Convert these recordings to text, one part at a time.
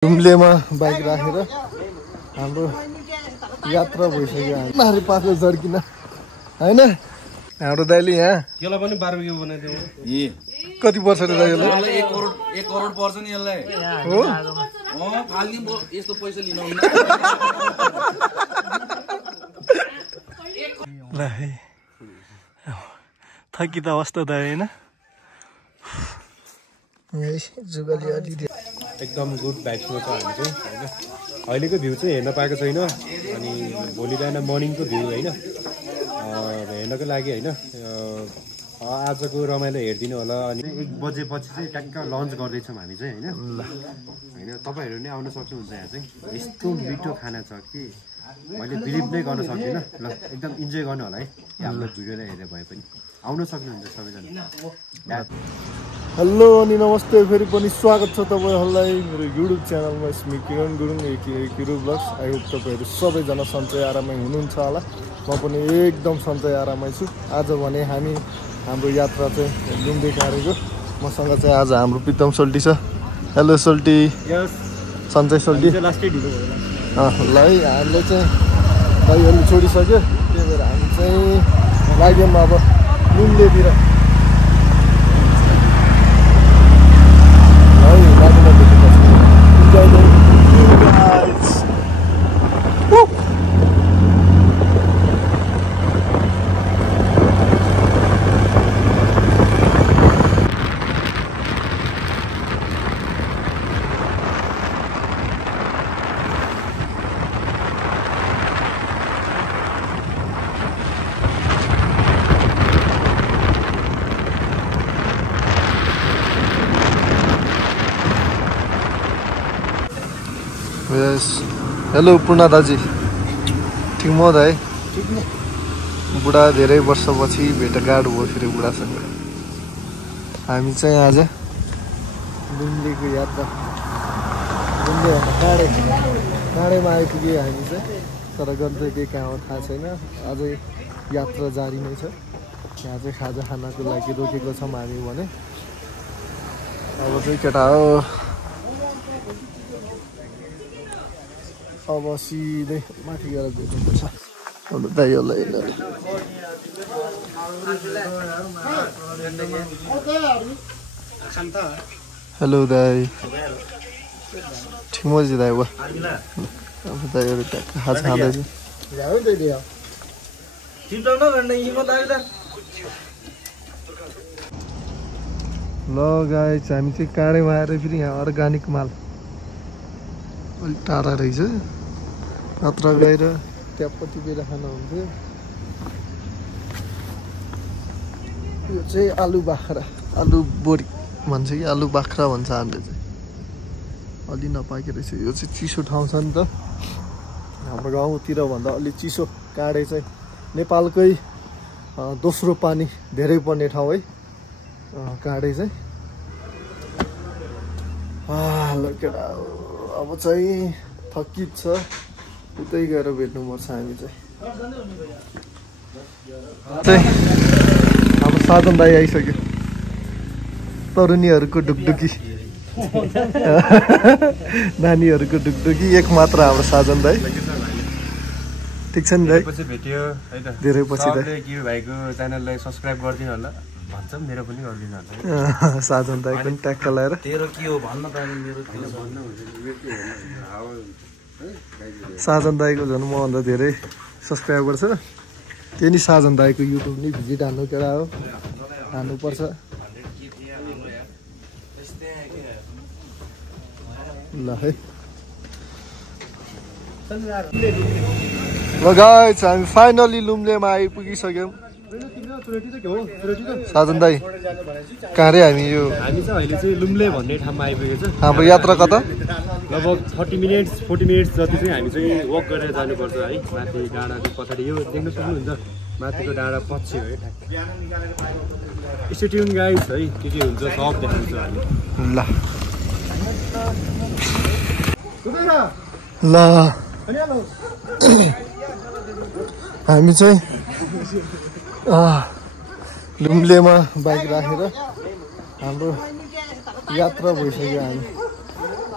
लुम्लेमा bike राखेर हाम्रो यात्रा भइसक्यो। हामी पाखो झर्किन हैन हाम्रो दाइले यहाँ यसलाई पनि बारबेक्यु बनाइदियो। कति पर्छ रे दाइ यसलाई? 1 करोड पर्छ नि यसलाई। हो फाल्ने यस्तो पैसा लिनु हुन्न। ल है थकी त अवस्था दाइ हैन जुगाली अलि एकदम गुड भाइब्समा छ हामी चाहिँ हैन। अहिलेको भ्यू चाहिँ हेर्न पाएको छैन अनि भोलि बिहान मर्निङको भ्यू हैन हेर्नको लागि हैन आजको रमाइलो हेरिदिनु होला। अनि 1 बजेपछि चाहिँ ट्याक्क लन्च गर्दैछौँ हामी चाहिँ हैन। हैन तपाईहरु नै आउन सक्नुहुन्छ। यहाँ चाहिँ यस्तो मिठो खाना छ कि मैले बिलिभ नै गर्न सक्दिनँ। ल एकदम इन्जोय गर्नु होला है हाम्रो भिडियोलाई हेरेर भए पनि आउन सक्नुहुन्छ सबैजना। हेलो अनि नमस्ते फेरि पनि स्वागत छ तपाईहरुलाई मेरो युट्युब च्यानलमा। स्मी किरण गुरुङ किरु ब्लग्स। आई होप तपाईहरु सबैजना सन्चै आरामै हुनुहुन्छ होला। म पनि एकदम सन्चै आरामै छु। आज भने हामी हाम्रो यात्रा चाहिँ लुम्ले काँडेको। मसँग चाहिँ आज हाम्रो प्रितम सोल्टी छ। हेलो सोल्टी। यस सन्चै सोल्टी। लास्टै ढिलो भयो ल है हामीले चाहिँ गाडीहरू छोडिसक्यो। त्यही भएर हामी चाहिँ लाग्यौँ अब लुम्लेतिर। यस हेलो पूर्णा दाजी ठिक म दाइ बुढा धेरै वर्षपछि भेटघाट भयो फेरि बुढासँग। हामी चाहिँ आज लुम्लेको यात्रा लुम्ले काँडेमा आइपुग्यो हामी चाहिँ। तर गन्तव्य कहाँ हो थाहा छैन। अझै यात्रा जारी नै छ। यहाँ चाहिँ खाजा खानको लागि रोकेको छौँ हामी भने। अब चाहिँ केटा हो अब सिधै माथि गएर भेट्नुपर्छ। दाइहरूलाई हेलो दाइ ठिक मजी दाइ अब दाइहरू ट्याक्क खाजा खाँदैछ। ल गाइस हामी चाहिँ काँडेमा आएर फेरि यहाँ अर्ग्यानिक माल अलिक टाढा रहेछ। नत्र गएर त्यहाँपट्टि गएर खाना हुन्थ्यो। यो चाहिँ आलु बाख्रा आलु बोडी भन्छ कि आलु बाख्रा भन्छ हामीले चाहिँ। अलि नपाके रहेछ। यो चाहिँ चिसो ठाउँ छ नि त। हाम्रो गाउँतिर भन्दा अलि चिसो। काँडे चाहिँ नेपालकै दोस्रो पानी धेरै पर्ने ठाउँ है काँडे चाहिँ। ल केटा अब चाहिँ थकित छ। उतै गएर भेट्नुपर्छ हामी चाहिँ। अब साधन दाइ आइसक्यो। तरुनीहरूको ढुकढुकी नानीहरूको ढुकढुकी एक मात्र हाम्रो साधन दाइ। ठिक छ नि दाइ? भेट्यो है त। धेरै पछि दाइ किरु भाइको च्यानललाई सब्स्क्राइब गरिदिनु होला भन्छ। मेरो पनि गरिदिनु होला। साधन दाइ पनि ट्याक्क लगाएर तेरो के हो भन्न पाएन। मेरो साजन दाईको झन् मभन्दा धेरै सब्सक्राइबर छ। त्यो नि साजन दाईको युट्युब नि भिजिट हान्नु केटा हो हान्नुपर्छ। ल है ल गाइस हामी फाइनली लुम्लेमा आइपुगिसक्यौँ। साजन दाई कहाँ रे हामी? यो हामी चाहिँ अहिले चाहिँ लुम्ले भन्ने ठाउँमा आइपुगेको छ। हाम्रो यात्रा कता? लगभग 40 मिनट्स जति चाहिँ हामी चाहिँ वक गरेर जानुपर्छ है। माथि डाँडाको पछाडि यो देख्न सक्नुहुन्छ माथिको डाँडा पछि हो है। स्टे ट्युन गाइस है। के हुन्छ सब देखाउँछ हामी। ल हामी चाहिँ लुम्लेमा बाइक राखेर हाम्रो यात्रा भइसक्यो। हामी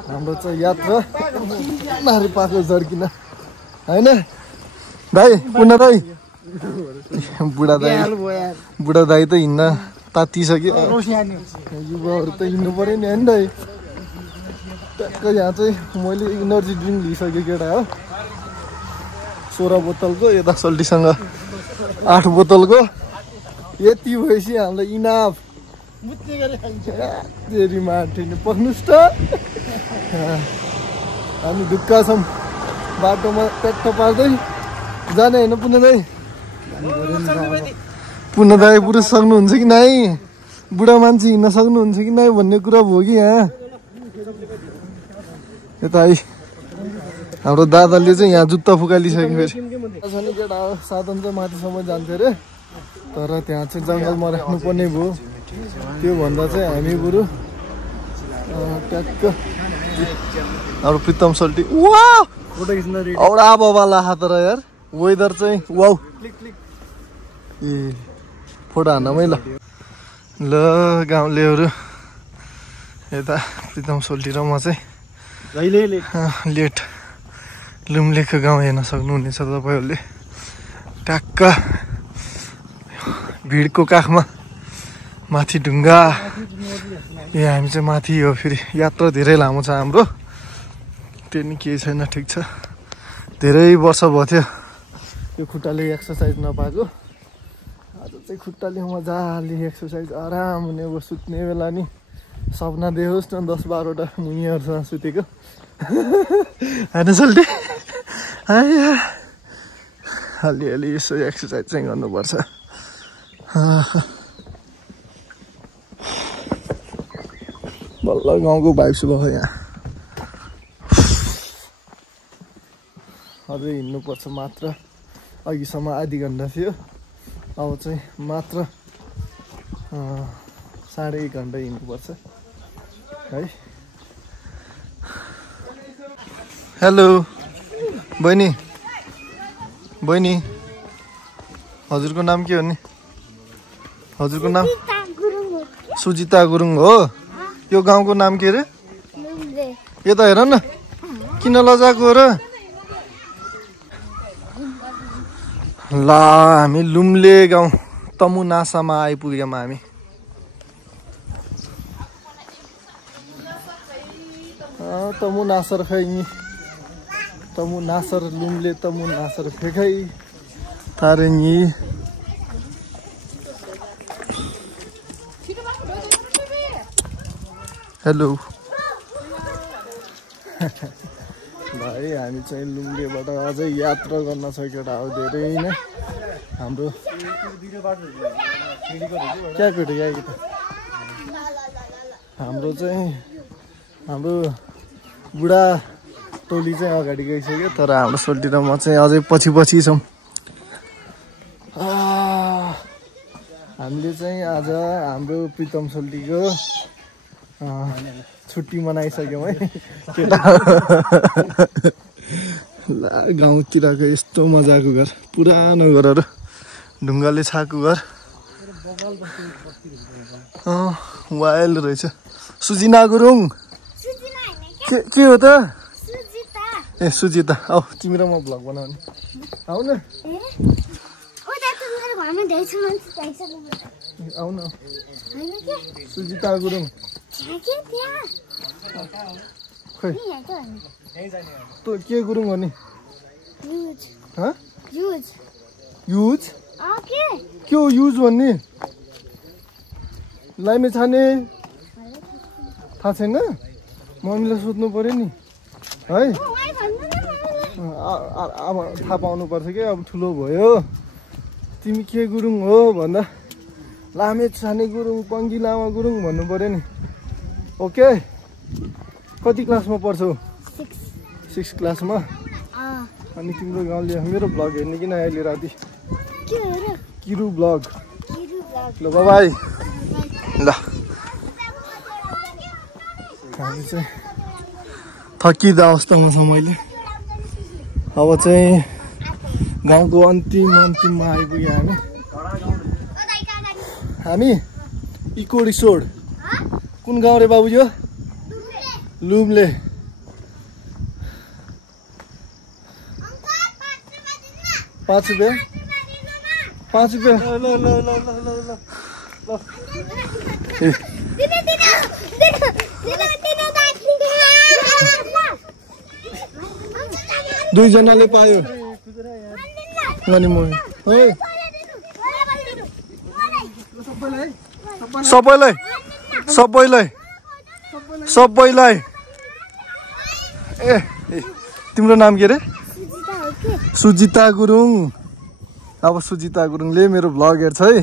हाम्रो चाहिँ यात्रा नारी पाको झर्किन होइन दाइ पुनः दाइ बुढा दाइ त हिँड्न तातिसक्यो युवाहरू त हिँड्नु पर्यो नि होइन दाइ ट्याक्क यहाँ चाहिँ मैले इनर्जी ड्रिङ्क लिइसकेँ केटा हो 16 बोतलको यता सल्टीसँग 8 बोतलको यति भएपछि हामीलाई इनाफ तेरी माथिने पक्नुस् त हामी ढुक्क छौँ बाटोमा पेट्ट पार्दै जाने होइन पुनः दाइ पुरुष सक्नुहुन्छ कि नाइ बुढा मान्छे हिँड्न सक्नुहुन्छ कि नाइ भन्ने कुरा भयो कि यहाँ यता है हाम्रो दादाले चाहिँ यहाँ जुत्ता फुकालिसक्यो फेरि केटा साधन चाहिँ माथिसम्म जान्थ्यो अरे तर त्यहाँ चाहिँ जङ्गलमा राख्नुपर्ने भयो त्यो भन्दा चाहिँ हामी बरु ट्याक्क हाम्रो प्रितम सल्टी औडा बाबाला हात र यार वेदर चाहिँ वाउ ए फोटो हान्नमै ल गाउँलेहरू यता प्रितम सोल्टी र म चाहिँ लेट लुम्लेको गाउँ हेर्न सक्नुहुनेछ तपाईँहरूले ट्याक्क भिडको काखमा माथि ढुङ्गा ए हामी चाहिँ माथि हो फेरि यात्रा धेरै लामो छ हाम्रो त्यो नि केही छैन ठिक छ धेरै वर्ष भयो थियो यो खुट्टाले एक्सर्साइज नपाएको आज चाहिँ खुट्टाले मजाले एक्सर्साइज आराम हुने अब सुत्ने बेला नि सपना देखोस् न 10-12 वटा मुनिहरूसँग सुतेको होइन सल्टी अलिअलि यसो एक्सर्साइज चाहिँ गर्नुपर्छ बल्ल गाउँको भाइब्स भयो यहाँ अझै हिँड्नुपर्छ मात्र अघिसम्म आधी घन्टा थियो अब चाहिँ मात्र 1.5 घन्टा हिँड्नुपर्छ है हेलो बहिनी हजुरको नाम के हो नि हजुरको नाम सुजिता गुरुङ हो यो गाउँको नाम के अरे यता हेर न किन लजाको र ल हामी लुम्ले गाउँ तमुनासामा आइपुग्यौँ हामी तमुनासर खै तमुनासर लुम्ले तमुनासर फेखै तारे नि हेलो भाइ हामी चाहिँ लुम्लेबाट अझै यात्रा गर्न छ केटा हो धेरै नै हाम्रो हाम्रो चाहिँ हाम्रो बुढा टोली चाहिँ अगाडि गइसक्यो तर हाम्रो सोल्टी र म चाहिँ अझै पछि छौँ हामीले चाहिँ आज हाम्रो प्रितम सोल्टीको छुट्टी मनाइसक्यौँ है केटा ला गाउँतिरको यस्तो मजाको घर पुरानो घरहरू ढुङ्गाले छाएको घर वाइल्ड रहेछ सुजिना गुरुङ के हो त ए सुजिता आऊ तिमी र म भ्लग बनाउने आऊ न आऊ न सुजिता गुरुङ खै त के गुरुङ हो नि युज के हो युज भन्ने लाइमे छाने थाहा छैन मम्मीलाई सोध्नु पर्यो नि है अब थाहा पाउनु पर्छ कि अब ठुलो भयो तिमी के गुरुङ हो भन्दा लामे छाने गुरुङ पङ्गी लामा गुरुङ भन्नु पर्यो नि ओके कति क्लासमा पढ्छौ 6 क्लासमा अनि तिम्रो गाउँले मेरो भ्लग हेर्ने किन अहिले राति किरु भ्लग ल बाई ल हामी चाहिँ थकिँदा अवस्थामा छ मैले अब चाहिँ गाउँको अन्तिममा आइपुग्यो हामी इको रिसोर्ट कुन गाउँ रे बाबु यो लुम्ले 5 रुपियाँ 5 रुपियाँ ल ल ल ल ल ल दुईजनाले पायो अनि म सबैलाई सबैलाई सबैलाई ए तिम्रो नाम के रे सुजिता गुरुङ अब सुजिता गुरुङले मेरो भ्लग हेर्छ है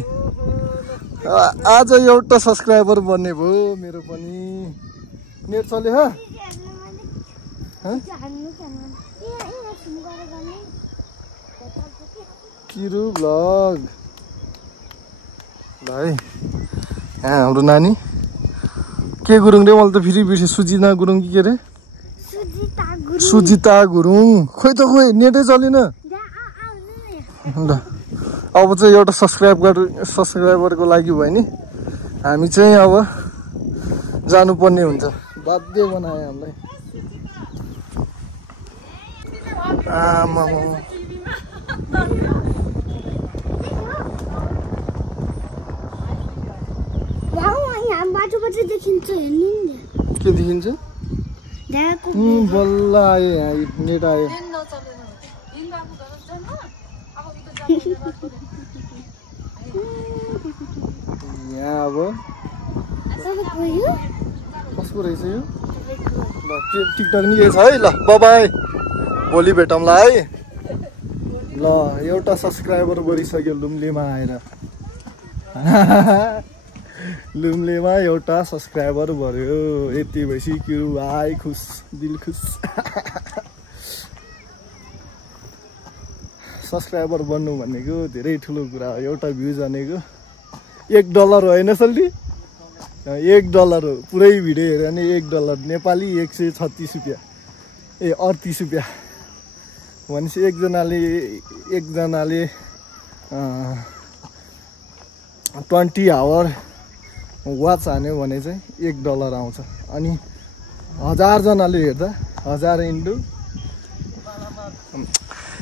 आज एउटा सब्सक्राइबर बन्ने भयो मेरो पनि नेट चल्यो ह किरु भ्लग भाइ यहाँ हाम्रो नानी के गुरुङ रे मैले त फेरि बिर्सेँ सुजिता गुरुङ कि के रे सुजिता गुरुङ खोइ त खोइ नेटै चलेन ल अब चाहिँ एउटा सब्सक्राइबरको लागि भयो नि हामी चाहिँ अब जानुपर्ने हुन्छ बाध्य बनायो हामीलाई आमा के देखिन्छ बल्ल आयो यहाँ नेट आयो यहाँ अब कसको रहेछ यो ल टिकटक नि यही छ है ल बाई भोलि भेटौँला है ल एउटा सब्सक्राइबर बढिसक्यो लुम्लेमा आएर लुम्लेमा एउटा सब्सक्राइबर बढ्यो यति भएपछि किरु भाइ खुस दिल खुस सब्सक्राइबर बन्नु भनेको धेरै ठुलो कुरा हो एउटा भ्यू जानेको $1 होइन सल्टी $1 हो पुरै भिडियो हेऱ्यो भने $1 नेपाली 136 रुपियाँ ए 38 रुपियाँ भनेपछि एकजनाले 20 आवर वाच हान्यो भने चाहिँ $1 आउँछ अनि 1000 जनाले हेर्दा 1000 इन्टु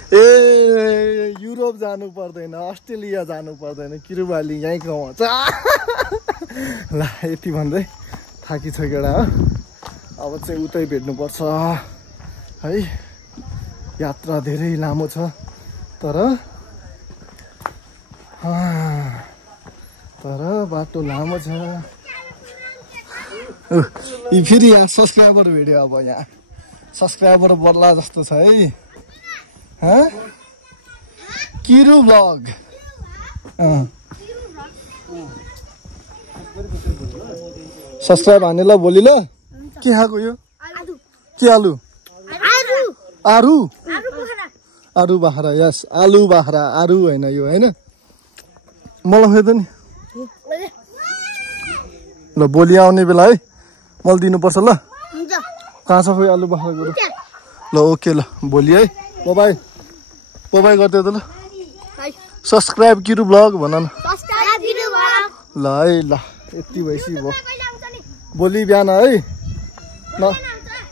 ए युरोप जानु पर्दैन अस्ट्रेलिया जानु पर्दैन किरुबाली यहीँ कमाउँछ ल यति भन्दै थाकिछ केटा हो अब चाहिँ उतै भेट्नुपर्छ है यात्रा धेरै लामो छ तर बाटो लामो छ यी फेरि यहाँ सब्सक्राइबर भेट्यो अब यहाँ सब्सक्राइबर बढ्ला जस्तो छ है किरु भ्लग सब्सक्राइब हाने ल भोलि ल के खाएको यो के आलु आरु आरु बाख्रा यस आलु बाख्रा आरु होइन यो होइन मलाई खोइ त नि ल भोलि आउने बेला है मलाई दिनुपर्छ ल कहाँ छ खोइ आलु बाख्रा गुरु ल ओके ल भोलि है बाई बाई गरिदियो त ल सब्सक्राइब किरु भ्लग भन न ल है ल यति भएपछि भयो भोलि बिहान है ल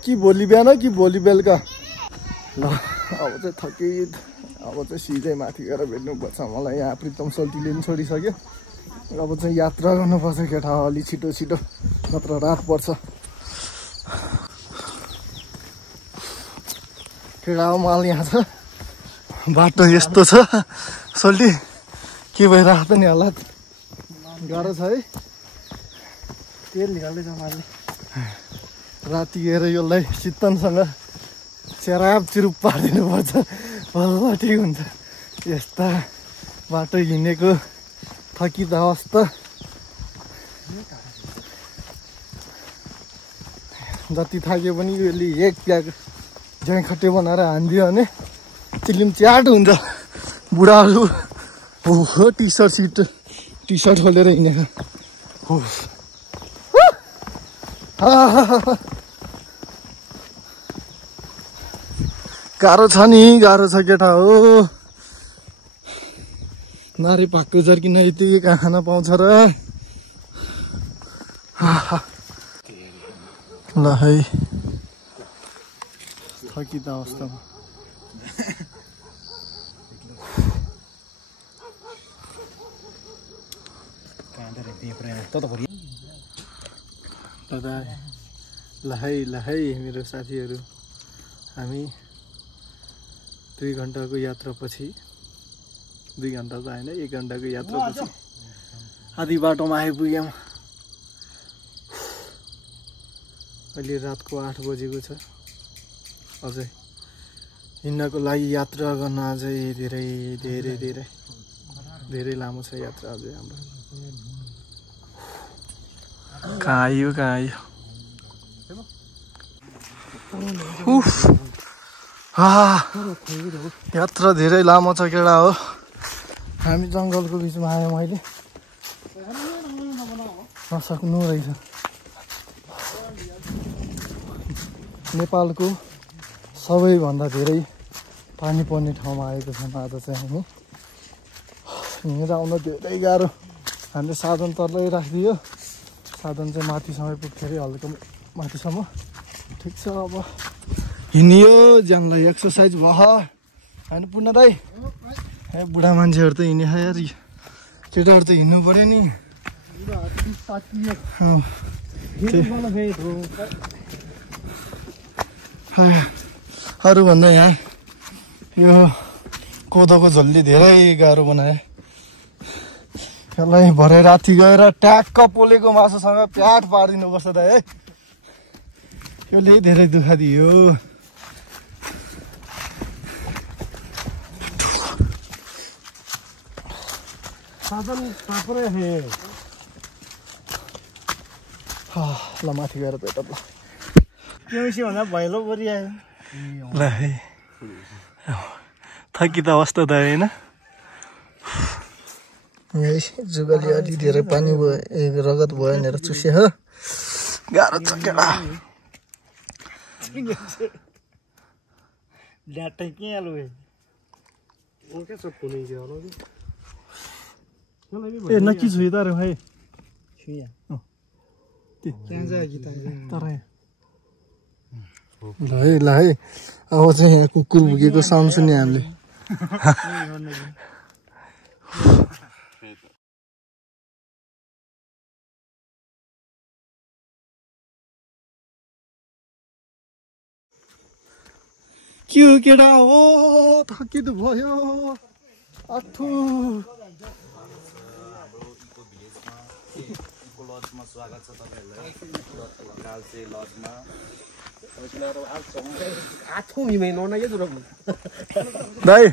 कि भोलि बिहान कि भोलि बेलुका ल अब चाहिँ थकित अब चाहिँ सिधै माथि गएर भेट्नुपर्छ मलाई यहाँ प्रितम सल्टीले पनि छोडिसक्यो अब चाहिँ यात्रा गर्नुपर्छ केटा अलि छिटो छिटो नत्र रात पर्छ केटा माल यहाँ छ बाटो यस्तो छ सल्टी के भइरहेको त नि हालत गाह्रो छ है तेल निकाल्दैछ मालले राति गएर यसलाई चित्तनसँग चेराप चिरुप पारिदिनुपर्छ बल्ल ठिक हुन्छ यस्ता बाटो हिँडेको थकित अवस्था जति थाक्यो पनि यसले एक प्याक ज्याङखटे बनाएर हानिदियो भने चिलिम च्याट हुन्छ बुढाहरू हो टी सर्ट खोलेर हिँडेको हो गाह्रो छ नि गाह्रो छ केटा हो नारी पाक्को जर्किन यति कहाँ खान पाउँछ र ल है थकित अवस्थामा लहाई मेरो साथीहरू हामी 2 घण्टाको यात्रापछि 2 घण्टा त होइन 1 घण्टाको यात्रापछि आधी बाटोमा आइपुग्यौँ। अहिले रातको 8 बजेको छ। अझै हिँड्नको लागि यात्रा गर्न अझै धेरै लामो छ यात्रा अझै हाम्रो। कहाँ आयो यात्रा धेरै लामो छ केडा हो। हामी जङ्गलको बिचमा आयौँ अहिले। नसक्नु रहेछ। नेपालको सबैभन्दा धेरै पानी पर्ने ठाउँमा आएको छौँ आज चाहिँ हामी। हिँडेर आउन धेरै गाह्रो। हामीले साधन तलै राखिदियो। साधन चाहिँ माथिसम्म पुग्थ्यो अरे, हल्का माथिसम्म। ठिक छ, अब हिँडियो ज्यानलाई एक्सर्साइज भयो होइन पूर्ण दाइ? ए बुढा मान्छेहरू त हिँड्ने यार, केटाहरू त हिँड्नु पऱ्यो नि। अरूभन्दा यहाँ यो कोदोको झोलले धेरै गाह्रो बनाए। यसलाई भरे राति गएर ट्याक्क पोलेको मासुसँग प्याट पारिदिनु पर्छ त है। यसले धेरै दुःख दियो। ल माथि गएर पेट भन्दा भैलो परिआयो। ल है थकी त अवस्था त होइन। जुगाली अलि धेरै पानी भयो, रगत भयो भनेर चुसे हो। गाह्रो छ केटा। ए नक्की छु त भाइ। ल है अब चाहिँ यहाँ कुकुर भुकेको साउन्ड सुन्यो हामीले। के हो केटा हो, थकित भयो आठु। स्वागत छ तपाईहरुलाई कालसे लजमा। दाइ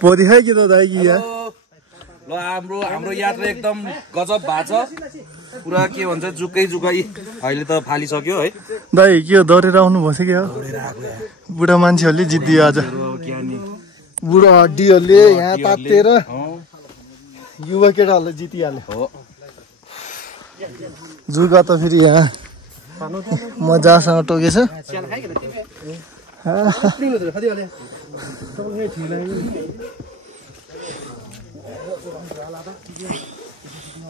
पोदी है कि त दाइ कि यहाँ ल हाम्रो यात्रा एकदम गजब भएको छ। पुरा के भन्छ जुकै अहिले त फालिसक्यो है। दाइ के हो दौडेर आउनु भएछ क्या? बुढा मान्छेहरूले जित्दियो आज। बुढो हड्डीहरूले यहाँ तातेर युवा केटाहरूले जितिहाल्यो। जुगा त फेरि यहाँ मजासँग टोकेछ।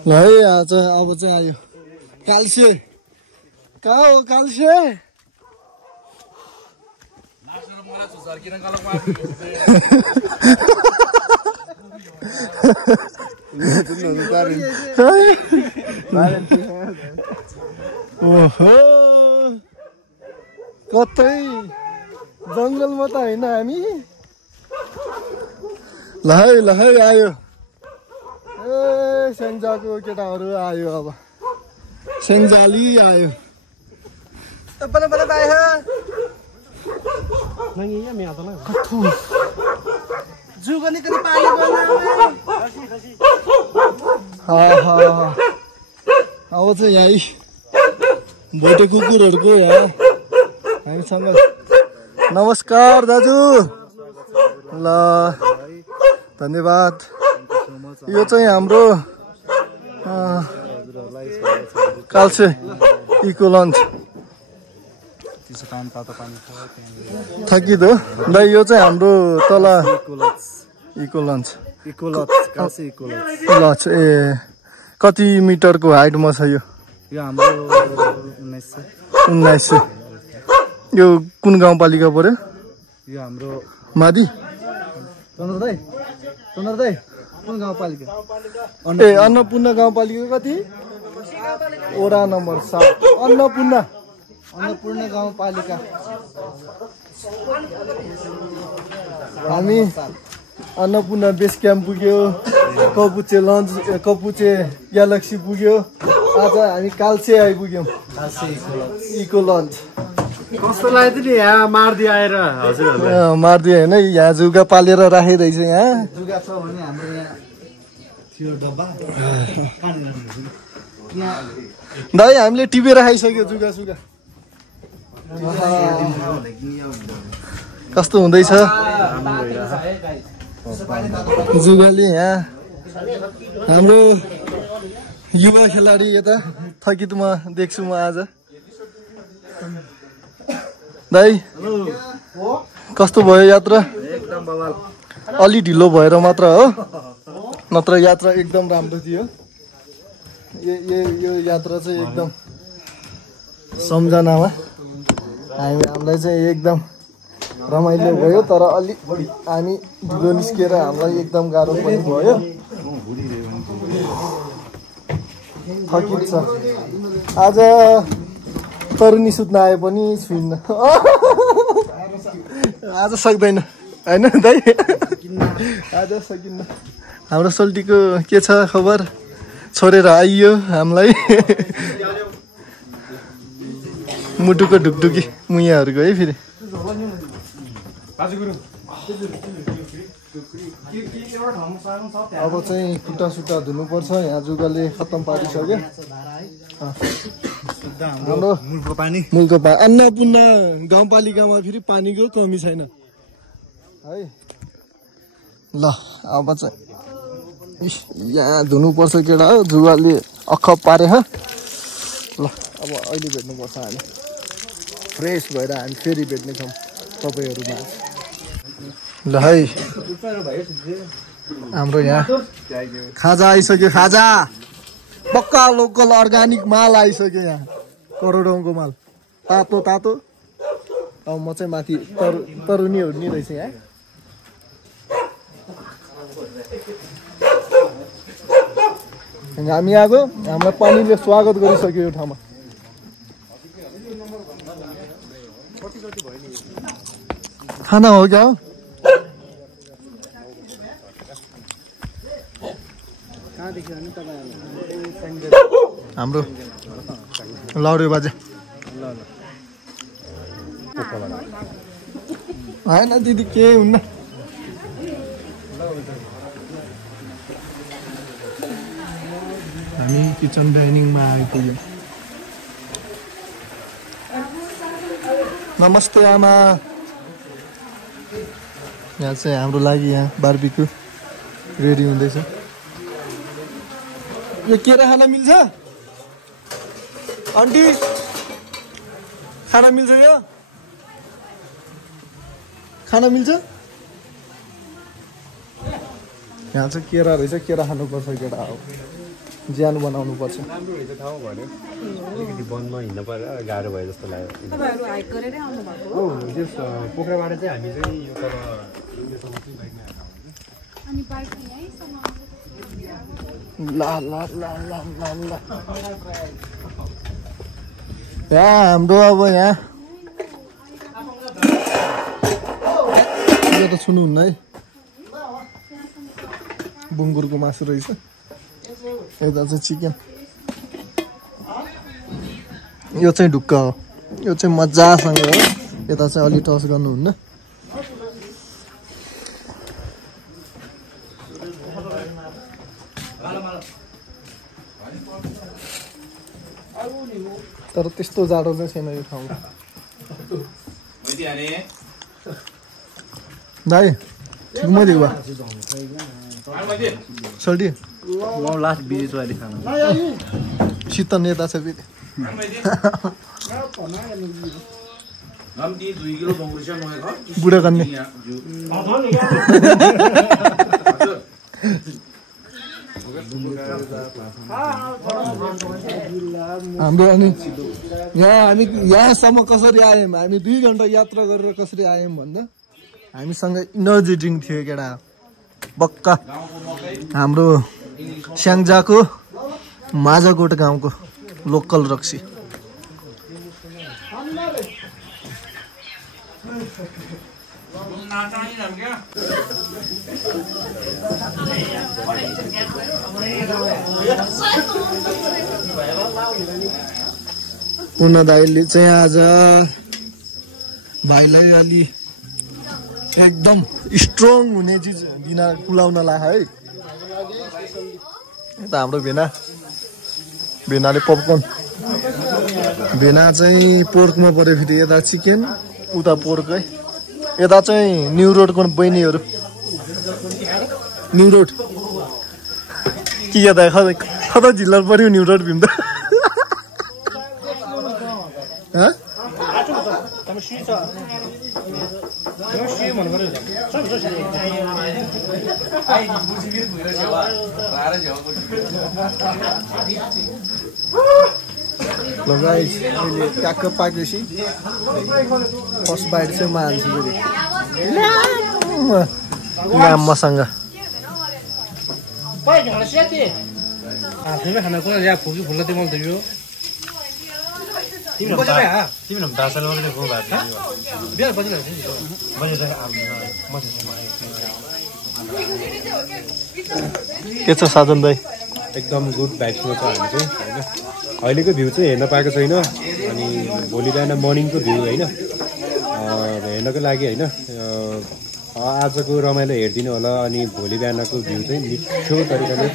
ल है आज अब चाहिँ आयो कालसे। कहाँ हो कालसे? ओहो कतै जङ्गलमा त होइन हामी। ल है आयो। ए सेन्जाको केटाहरू आयो। अब सेन्जाली आयो। अब चाहिँ यही भोटे कुकुरहरूको यहाँ हामीसँग। नमस्कार दाजु। ल धन्यवाद। यो चाहिँ हाम्रो कालसे इको लन्च। थकिदो दाइ यो चाहिँ हाम्रो तल इको लन्च। लन्च ए कति मिटरको हाइटमा छ यो? हाम्रो 1900। यो कुन गाउँपालिका पर्यो? यो हाम्रो मादी। कुन गाउँपालिका ए अन्नपूर्ण गाउँपालिका कति वडा नम्बर 7 अन्नपूर्ण गाउँपालिका हामी अन्नपूर्ण बेस क्याम्प पुग्यो कपुचे ग्यालेक्सी पुग्यो आज हामी कालसे आइपुग्यौँ इको लन्च कस्तो लाग्यो नि यहाँ मार्दी आएर हजुरहरूले मार्दी होइन यहाँ जुगा पालेर राखिरहेछ यहाँ जुगा छ भने हाम्रो यहाँ थियो डब्बा दाइ हामीले टिपेर खाइसक्यो जुगा सुगा कस्तो हुँदैछ जुगाले यहाँ हाम्रो युवा खेलाडी यता थकित म देख्छु म आज दाइ कस्तो भयो यात्रा एकदम बवाल अलि ढिलो भएर मात्र हो नत्र यात्रा एकदम राम्रो थियो यो यात्रा चाहिँ एकदम सम्झनामा हामीलाई चाहिँ एकदम रमाइलो भयो तर अलि हामी ढिलो निस्केर हामीलाई एकदम गाह्रो पनि भयो थकित छ आज तरुनी सुत्न आए पनि छुइन्न आज सक्दैन होइन दाइ आज सकिन्न हाम्रो सोल्टीको के छ खबर छोडेर आइयो हामीलाई मुटुको ढुकढुकी मुयाहरूको है फेरि अब चाहिँ खुट्टा सुट्टा धुनुपर्छ यहाँ जुगाले खत्तम पारिसक्यो हाम्रो मूलको पानी अन्नपूर्ण गाउँपालिकामा फेरि पानीको कमी छैन है ल अब चाहिँ यहाँ धुनुपर्छ केटा हो जुगाले अखप पारे ल अब अहिले भेट्नुपर्छ हामी फ्रेस भएर हामी फेरि भेट्नेछौँ तपाईँहरूमा ल है हाम्रो यहाँ खाजा आइसक्यो खाजा पक्का लोकल अर्ग्यानिक माल आइसक्यो यहाँ करोडौँको माल तातो तातो अब म चाहिँ माथि तरुनीहरू नि रहेछ यहाँ हामी आएको हामीलाई पानीले स्वागत गरिसक्यो यो ठाउँमा खाना हो क्या हाम्रो लौरे बाजे होइन दिदी के हुन्न हामी किचन डाइनिङमा आइपुग्यौँ नमस्ते आमा यहाँ चाहिँ हाम्रो लागि यहाँ बार्बिक्यू रेडी हुँदैछ यो केरा खाना मिल्छ आन्टी खाना मिल्छ यो खाना मिल्छ यहाँ चाहिँ केरा रहेछ केरा खानुपर्छ केटा हो ज्यान बनाउनु पर्छ राम्रो रहेछ ठाउँ भन्यो अलिकति वनमा हिँड्न पर्यो गाह्रो भयो जस्तो लाग्यो तपाईहरु हाइक गरेरै आउनु भएको हो त्यस पोखराबाट चाहिँ हामी चाहिँ यो तल अनि बाइक यहीँसम्म ला यहाँ हाम्रो अब यहाँ यो त छुनुहुन्न है बुङ्गुरको मासु रहेछ यता चाहिँ चिकन यो चाहिँ ढुक्क हो यो चाहिँ मजासँग हो यता चाहिँ अलि टस गर्नुहुन्न तर त्यस्तो जाडो चाहिँ छैन यो ठाउँमा दाइ ठिक म दिएको सोल्टी लास्ट बिजी छु अहिले खाना शीत नेता छ फेरि बुढा कन्ने हाम्रो अनि यहाँ हामी यहाँसम्म कसरी आयौँ हामी 2 घन्टा यात्रा गरेर कसरी आयौँ भन्दा हामीसँग इनर्जी ड्रिङ्क थियो केटा पक्का हाम्रो स्याङ्जाको माझाकोट गाउँको लोकल रक्सी। पूर्ण दाइले चाहिँ आज भाइलाई अलि एकदम स्ट्रङ हुने चिज दिन कुलाउन लाग्यो है। यता हाम्रो भेनाले पपकर्न, भेना चाहिँ पोर्कमा पर्यो, फेरि यता चिकन, उता पोर्कै। यता चाहिँ न्यू रोडको बहिनीहरू, न्यू रोड के यता खदा जिल्ला पर्यो न्यू रोड भीम त ट्याक्क पाकेपछि फर्स्ट बाइट चाहिँ म हाल्छु फेरि मसँग। के छ साधन दाइ? एकदम गुड भाइब्समा छ हामी चाहिँ होइन। अहिलेको भ्यू चाहिँ हेर्न पाएको छैन, अनि भोलि बिहान मर्निङको भ्यू होइन हेर्नको लागि होइन। आजको रमाइलो हेरिदिनु होला, अनि भोलि बिहानको भ्यू चाहिँ मिठो तरिकाले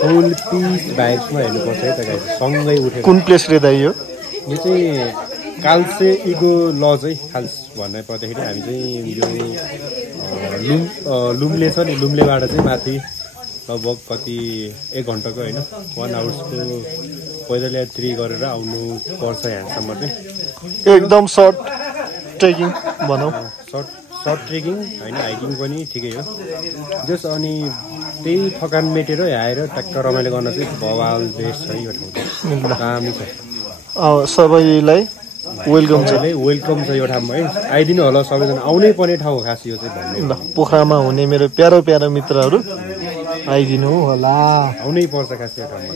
फुल पिस भाइब्समा हेर्नुपर्छ है त गाइस, सँगै उठेर। कुन प्लेस रे दाइ यो? यो चाहिँ काल्से इगो लज है। खाल्स भन्नै पर्दाखेरि हामी चाहिँ यो लुम्ले छ नि, लुम्लेबाट चाहिँ माथि लगभग कति 1 घन्टाको होइन 1 आवर्सको पैदल यात्री गरेर आउनु पर्छ यहाँसम्म चाहिँ। एकदम सर्ट ट्रेकिङ भनौँ, सर्ट ट्रेकिङ होइन, हाइकिङ पनि ठिकै हो जस। अनि त्यही थकान मेटेर आएर ट्याक्क रमाइलो गर्न चाहिँ बवाल बेस्ट छ यो ठाउँ चाहिँ, दामी छ। सबैलाई वेलकम छ, वेलकम छ यो ठाउँमा है। आइदिनु होला सबैजना, आउनै पर्ने ठाउँ हो खास यो चाहिँ भन्ने। पोखरामा हुने मेरो प्यारो प्यारो मित्रहरू आइदिनु होला, आउनै पर्छ खास यो ठाउँमा।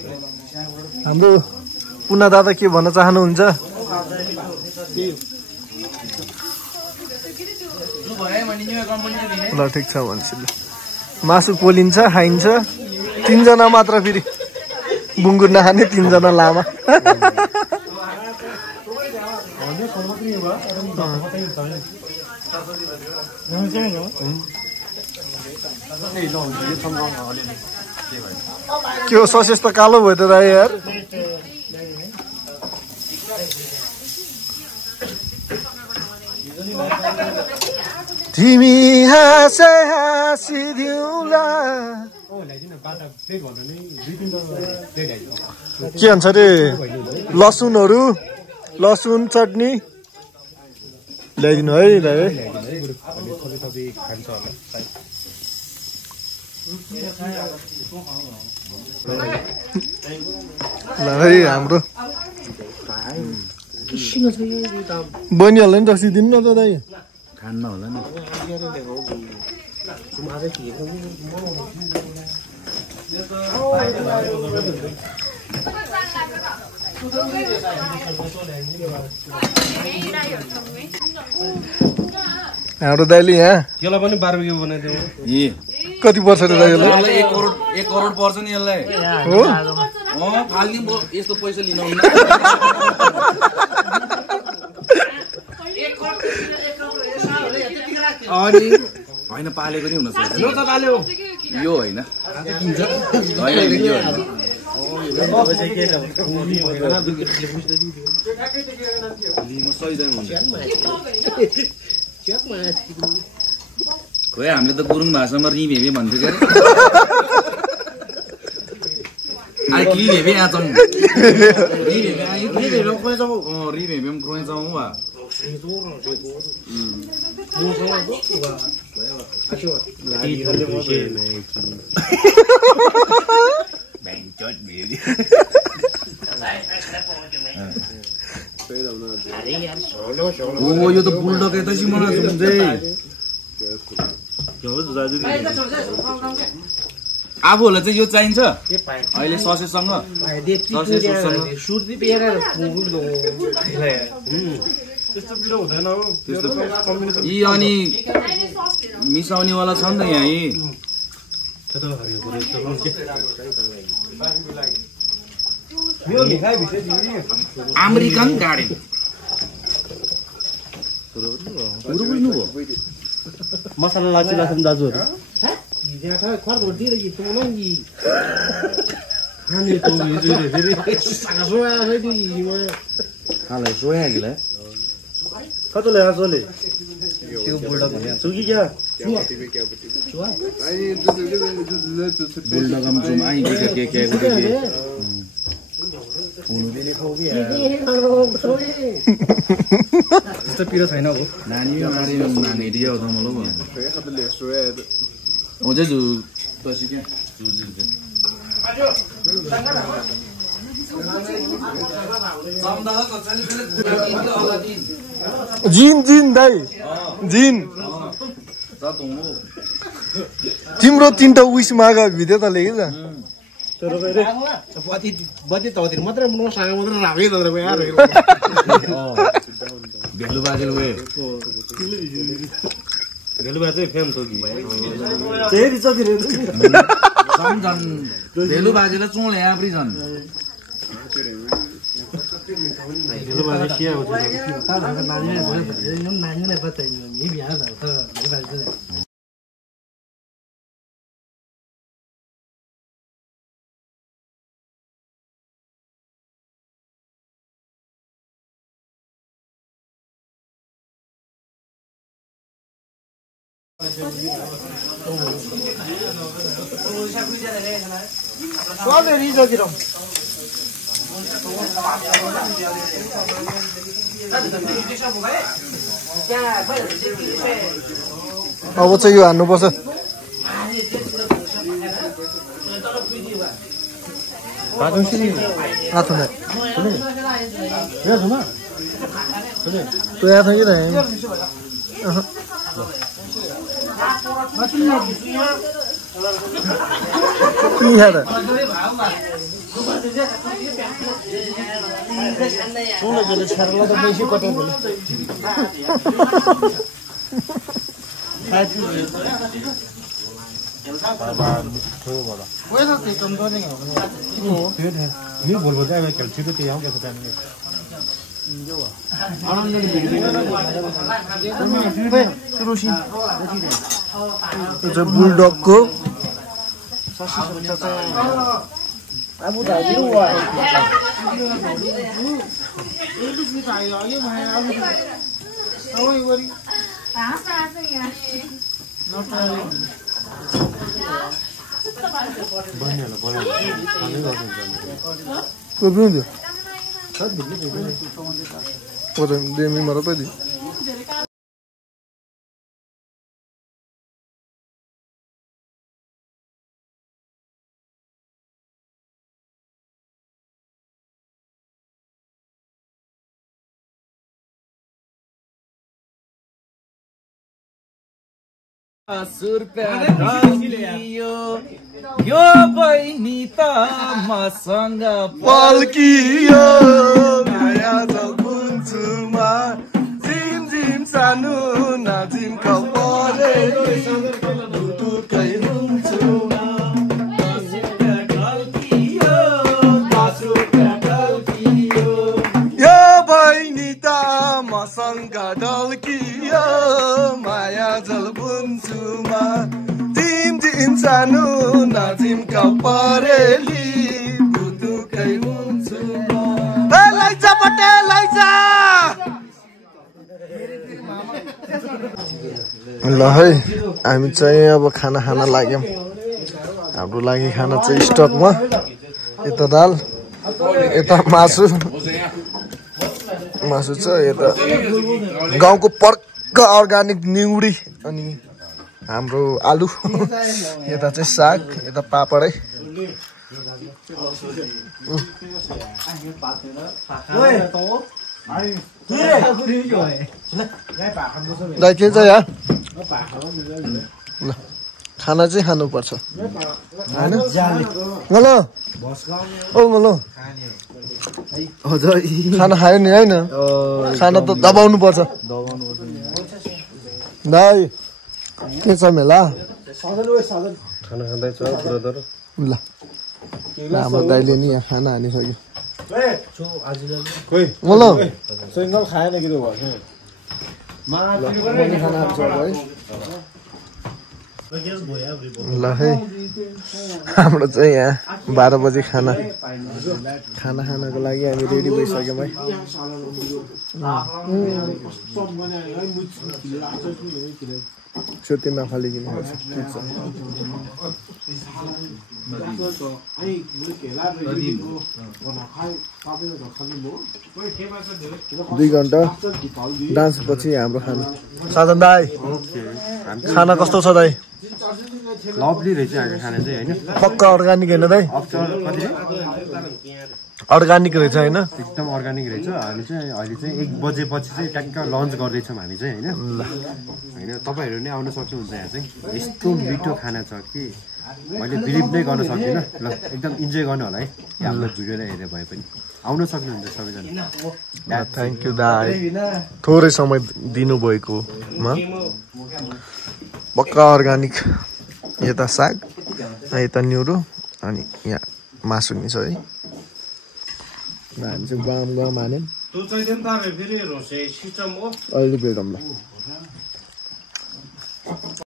हाम्रो पुना दादा के भन्न चाहनुहुन्छ? ल ठिक छ भन्छु। मासु पोलिन्छ, खाइन्छ, 3 जना मात्र, फेरि बुङ्गुर नखाने 3 जना लामा। के हो ससेस त कालो भयो त राई यार। तिमी हाँसे हाँसिदिउला के भन्छ अरे, लसुनहरू, लसुन चटनी ल्याइदिनु है दाइ। ल है हाम्रो बहिनीहरूलाई पनि रक्सी दिनु न त दाइ। खान्न होला नि। हाम्रो दाइले यहाँ यसलाई पनि बारबेक्यु बनाइदियो। कति पर्छ र दाइ यसलाई? 1 करोड पर्छ नि यसलाई। हो फाल्ने यस्तो पैसा लिनु अनि होइन, पालेको नि हुन सक्छ यो होइन। खोइ हामीले त गुरुङ भाषामा रिभेबे भन्थ्यो क्या। रिभेबे आछौँ, रिभेबे खुवाइ जाउँ वा यो त बुलडक यतै मलाई आफूहरूलाई चाहिँ यो चाहिन्छ अहिले ससेसँग यी अनि मिसाउनेवाला छ नि त यहाँ यी अमेरिकन गार्डन मसाला लाची लाग्छ दाजुहरू कतले आजले त्यो बुल्डक भने चुकी क्या बुल्डकम जुम आई के हुनुले खाऊ कि त्यस्तो पिरो छैन हो नानी नानी दियो त मलाई हो जजु तसी के जिन दाइ जिन तिम्रो 3टा विश माग भिडियो त लेखे जा तर बत्ती तौतिर मात्रै मसँग मात्रै रामै तर यार भेलु बाजेल वे भेलु बाजे फेम त कि त्यही रिचतिर समझन भेलु बाजेले चोले आप्री छन् भेलु बाजे के हो नानीले बताइयो नि बिहा त भेलु बाजे अब चाहिँ यो हान्नुपर्छ बुलडॉग को यो बहिनी त मसँग पल्कियो माया बुन्चुमा जिम जिम सानो नाजिम कपरे दुटुकै हुन्छु यो बहिनी त मसँग ढल्कियो माया जल बुन्चुमा जिम जिम सानो नाजिम कपरेली दुटुकै हुन्छु लैजा बटे लैजा ल है हामी चाहिँ अब खाना खान लाग्यौं हाम्रो लागि खाना चाहिँ स्टकमा यता दाल यता मासु छ यता गाउँको पर्क अर्गानिक निउडी अनि हाम्रो आलु यता चाहिँ साग यता पापड है दाइ के छ यहाँ ल खाना चाहिँ खानुपर्छ होइन गलो ओ गलो हजुर खाना खायो नि होइन खाना त दबाउनु पर्छ दाइ के छ मेला खाना खाँदैछ ब्रदर ल हाम्रो दाइले नि यहाँ खाना हानिसक्यो ल सिङ्गल खाएन कि खाना हान्छ है ल है हाम्रो चाहिँ यहाँ 12 बजे खाना खानको लागि हामी रेडी भइसक्यौँ है छुट्टी नफालिकन ठिक छ 2 घण्टा डान्स पछि हाम्रो खाना साधन दाइ खाना कस्तो छ दाइ लभली रहेछ यहाँको खाना चाहिँ होइन पक्का अर्गानिक होइन दाइ अर्गानिक रहेछ होइन एकदम अर्गानिक रहेछ हामी चाहिँ अहिले चाहिँ 1 बजेपछि चाहिँ ट्याक्क लन्च गर्दैछौँ हामी चाहिँ होइन होइन तपाईँहरू नै आउन सक्नुहुन्छ यहाँ चाहिँ यस्तो मिठो खाना छ कि मैले बिलिभ नै गर्न सक्दिनँ ल एकदम इन्जोय गर्नु होला है हाम्रो भिडियोलाई हेरेर भए पनि आउन सक्नुहुन्छ सबैजना थ्याङ्क यू दाइ थोरै समय दिनुभएकोमा पक्का अर्गानिक यता साग यता न्युरो अनि यहाँ मासु नि छ है हामी चाहिँ गाम हान्यौँ अहिले भेटौँ ल